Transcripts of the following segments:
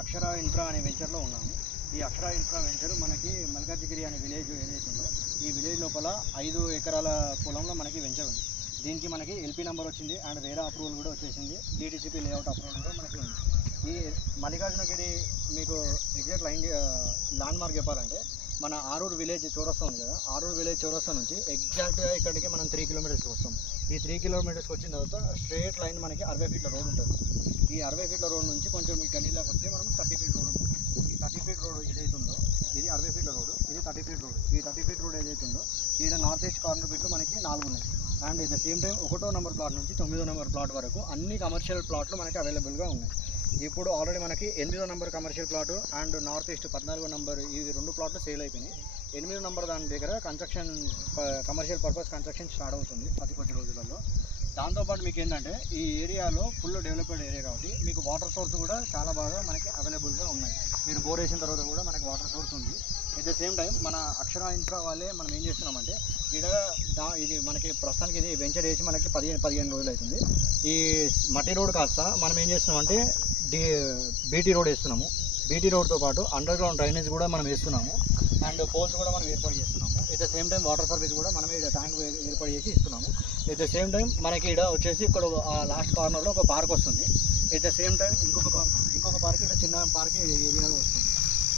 అక్షర infra అనే వెంచర్లో ఉన్నాము. ఈ అక్షర ఇన్ఫ్రా వెంచర్ మనకి మల్కాజ్గిరి అనే విలేజ్ ఏదైతుందో ఈ విలేజ్ లోపల 5 ఎకరాల పొలంలో మనకి వెంచర్ ఉంది. దీనికి మనకి ఎల్పీ నెంబర్ వచ్చింది అండ్ రేరా అప్రూవల్ కూడా వచ్చేసింది. డీటీసీపీ లేఅవుట్ అప్రూవల్ కూడా మనకి ఉంది. ఈ మల్లికార్జునగిరి మీకు ఎగ్జాక్ట్ ల్యాండ్ మార్క్ చెప్పాలంటే మన ఆరూరు విలేజ్ చౌరస్తా ఉంది కదా, ఆరూరు విలేజ్ చౌరస్తా నుంచి ఎగ్జాక్ట్గా ఇక్కడికి మనం 3 కిలోమీటర్స్కి వస్తాం. ఈ 3 కిలోమీటర్స్కి వచ్చిన తర్వాత స్ట్రేట్ లైన్ మనకి 60 ఫీట్ల రోడ్ ఉంటుంది. ఈ 60 ఫీట్ల రోడ్ నుంచి కొంచెం ఈ గల్లీలోకి వస్తే మనం 30 ఫీట్ రోడ్ ఉంటుంది. ఈ 30 ఫీట్ రోడ్ ఏదైతుందో ఇది 60 ఫీట్ల రోడ్, ఇది 30 ఫీట్ రోడ్. ఈ 30 ఫీట్ రోడ్ ఏదైతుందో ఈడ నార్త్ ఈస్ట్ కార్నర్ బిట్లు మనకి 4 ఉన్నాయి. And at the same time 1వ నెంబర్ ప్లాట్ నుంచి 9వ నెంబర్ ప్లాట్ వరకు అన్ని కమర్షియల్ ప్లాట్లు మనకి అవైలబుల్గా ఉన్నాయి. ఇప్పుడు ఆల్రెడీ మనకి 8వ number commercial plot and north east 14వ నెంబర్ ఈ 2 ప్లాట్లు సేల్ అయిపోయినాయి. 8వ నెంబర్ దాని దగ్గర construction commercial purpose construction start అవుతుంది అతి కొద్ది రోజులలో. దాంతోపాటు మీకు ఏంటంటే ఈ ఏరియాలో ఫుల్ డెవలప్డ్ ఏరియా కాబట్టి మీకు వాటర్ సోర్స్ కూడా చాలా బాగా మనకి అవైలబుల్గా ఉన్నాయి. మీరు బోర్ వేసిన తర్వాత కూడా మనకి వాటర్ సోర్స్ ఉంది. ఎట్ ద సేమ్ టైం మన అక్షర ఇన్ఫ్రా వాళ్ళే మనం ఏం చేస్తున్నామంటే ఇది మనకి ప్రస్తుతానికి ఇది వెంచర్ వేసి మనకి 15 రోజులు అవుతుంది. ఈ మట్టి రోడ్ కాస్త మనం ఏం చేస్తున్నామంటే బీటీ రోడ్ వేస్తున్నాము. బీటీ రోడ్తో పాటు అండర్ గ్రౌండ్ డ్రైనేజ్ కూడా మనం వేస్తున్నాము అండ్ పోల్స్ కూడా మనం ఏర్పాటు చేస్తున్నాము. At the same time water service కూడా మనం ఇక్కడ ట్యాంక్ ఏర్పాటు చేసి ఇస్తున్నాము. ఎట్ ద సేమ్ టైం మనకి ఇక్కడ వచ్చేసి ఇక్కడ లాస్ట్ కార్నర్లో ఒక పార్క్ వస్తుంది. ఎట్ ద సేమ్ టైం ఇంకొక పార్క్ ఇక్కడ చిన్న పార్క్ ఏరియాలో వస్తుంది.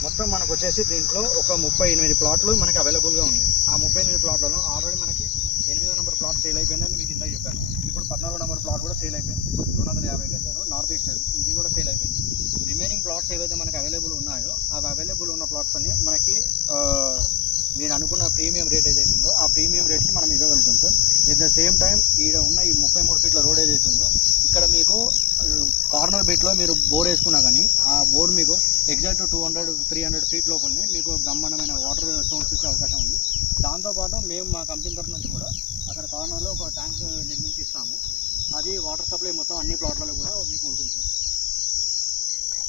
మొత్తం మనకు వచ్చేసి దీంట్లో ఒక 38 ప్లాట్లు మనకి అవైలబుల్గా ఉన్నాయి. ఆ 38 ప్లాట్లలో ఆల్రెడీ మనకి 8వ నెంబర్ ప్లాట్ సేల్ అయిపోయిందని మీకు ఇంత చెప్పాను. ఇప్పుడు 14వ నెంబర్ ప్లాట్ కూడా సేల్ అయిపోయింది. 250 గజాలు నార్త్ ఈస్ట్ ఇది కూడా సేల్ అయిపోయింది. రిమైనింగ్ ప్లాట్స్ ఏవైతే మనకి అవైలబుల్ ఉన్నాయో అవి అవైలబుల్ ఉన్న ప్లాట్స్ అన్ని మనకి మీరు అనుకున్న ప్రీమియం రేట్ ఏదైతే ఉందో ఆ ప్రీమియం రేట్కి మనం ఇవ్వగలుగుతాం sir. At the same time ఈడ ఉన్న ఈ 33 ఫీట్ల రోడ్ ఏదైతే ఉందో ఇక్కడ మీకు కార్నర్ బిట్లో మీరు బోర్ వేసుకున్నా కానీ ఆ బోర్ మీకు ఎగ్జాక్ట్ 200-300 ఫీట్ లోపలనే మీకు బ్రహ్మాండమైన వాటర్ సోర్స్ వచ్చే అవకాశం ఉంది. దాంతోపాటు మేము మా కంపెనీ తరఫు నుంచి కూడా అక్కడ కార్నర్లో ఒక ట్యాంక్ నిర్మించి ఇస్తాము. అది వాటర్ సప్లై మొత్తం అన్ని ప్లాట్లలో కూడా మీకు ఉంటుంది సార్.